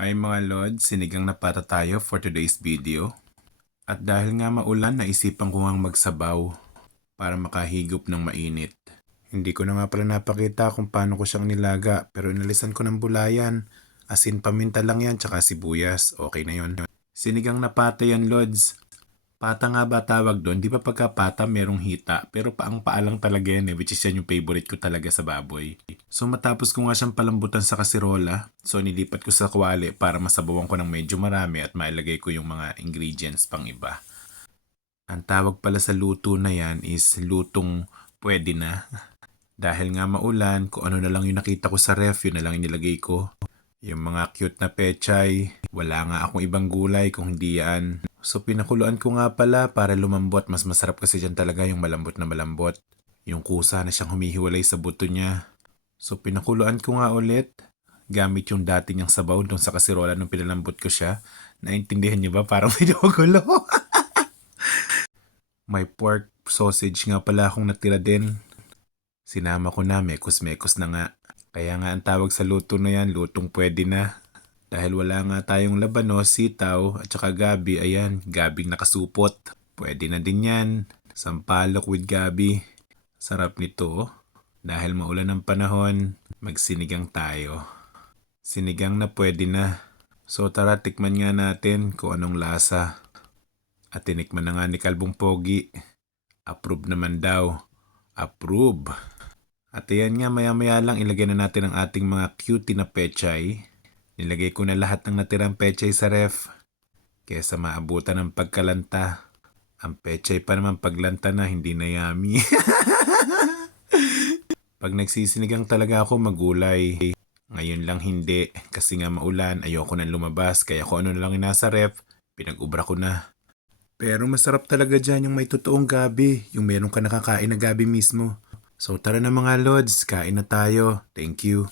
Ay mga Lods, sinigang na pata tayo for today's video. At dahil nga maulan, naisipan ko ngang magsabaw para makahigop ng mainit. Hindi ko na nga pala napakita kung paano ko siyang nilaga, pero inalisan ko ng bulayan. Asin, paminta lang yan, tsaka sibuyas. Okay na yon. Sinigang na pata yan, Lods. Pata nga ba tawag doon? Di ba pagka pata merong hita? Pero paang paalang talaga yan which is yan yung favorite ko talaga sa baboy. So matapos ko nga siyang palambutan sa kasirola, so nilipat ko sa kwali para masabawan ko ng medyo marami at mailagay ko yung mga ingredients pang iba. Ang tawag pala sa luto na yan is lutong pwede na. Dahil nga maulan, kung ano na lang yung nakita ko sa ref, yun na lang inilagay ko. Yung mga cute na pechay, wala nga akong ibang gulay kung hindi yan. So pinakuluan ko nga pala para lumambot. Mas masarap kasi dyan talaga yung malambot na malambot. Yung kusa na siyang humihiwalay sa buto niya. So pinakuluan ko nga ulit. Gamit yung dati niyang sabaw doon sa kasirola nung pinalambot ko siya. Naintindihan niyo ba? Parang medyo magulo. May pork sausage nga pala akong natira din. Sinama ko na, mekos-mekos na nga. Kaya nga ang tawag sa luto na yan, lutong pwede na. Dahil wala nga tayong labanos, sitaw, at saka gabi, ayan, gabing nakasupot. Pwede na din yan. Sampalok with gabi. Sarap nito. Dahil maulan ang panahon, magsinigang tayo. Sinigang na pwede na. So tara, tikman nga natin kung anong lasa. At tinikman na nga ni Kalbong Pogi. Approve naman daw. Approve. At ayan nga, maya-maya lang ilagay na natin ang ating mga cutie na pechay. Nilagay ko na lahat ng natirang pechay sa ref. Kesa maabutan ng pagkalanta. Ang pechay pa naman paglanta na, hindi na yummy. Pag nagsisinigang talaga ako magulay. Ngayon lang hindi. Kasi nga maulan, ayoko nang lumabas. Kaya kung ano na lang yung nasa ref, pinag-ubra ko na. Pero masarap talaga dyan yung may totoong gabi. Yung meron ka nakakain na gabi mismo. So tara na mga Lods, kain na tayo. Thank you.